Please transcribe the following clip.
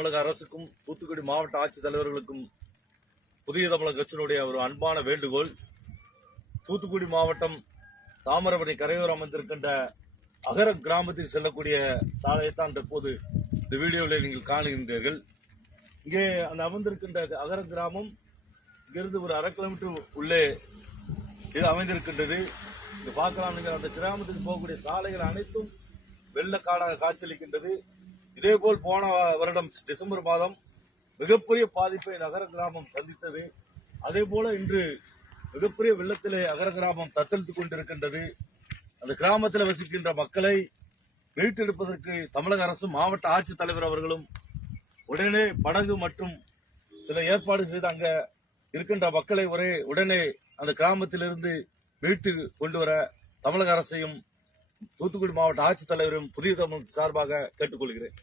தமிழக அரசுக்கும் தூத்துக்குடி மாவட்ட ஆட்சித்தலைவர்களுக்கும் புதிய தமிழக கட்சியினுடைய ஒரு அன்பான வேண்டுகோள். தூத்துக்குடி மாவட்டம் தாமிரபரணி கரையோரம் அமைந்திருக்கின்ற அகரம் கிராமத்தில் செல்லக்கூடிய சாலையைத்தான் தற்போது இந்த வீடியோவில் நீங்கள் காணுகின்றீர்கள். இங்கே அந்த அமர்ந்திருக்கின்ற அகரம் கிராமம் இங்கிருந்து ஒரு 1/2 கிலோமீட்டர் உள்ளே இது அமைந்திருக்கின்றது. இங்க பார்க்கலாம், நீங்கள் அந்த கிராமத்துக்கு போகக்கூடிய சாலைகள் அனைத்தும் வெள்ளக்காடாக காட்சியளிக்கின்றது. இதேபோல் போன வருடம் டிசம்பர் மாதம் மிகப்பெரிய பாதிப்பை நகர கிராமம் சந்தித்தது. அதே போல இன்று மிகப்பெரிய வெள்ளத்திலே அகர கிராமம் தத்தளித்துக் கொண்டிருக்கின்றது. அந்த கிராமத்தில் வசிக்கின்ற மக்களை மீட்டெடுப்பதற்கு தமிழக அரசும் மாவட்ட ஆட்சித்தலைவர் அவர்களும் உடனே படகு மற்றும் சில ஏற்பாடு செய்து அங்க இருக்கின்ற மக்களை உடனே அந்த கிராமத்திலிருந்து மீட்டு கொண்டு வர தமிழக அரசையும் தூத்துக்குடி மாவட்ட ஆட்சித்தலைவரும் புதிய தமிழ் சார்பாக கேட்டுக்கொள்கிறேன்.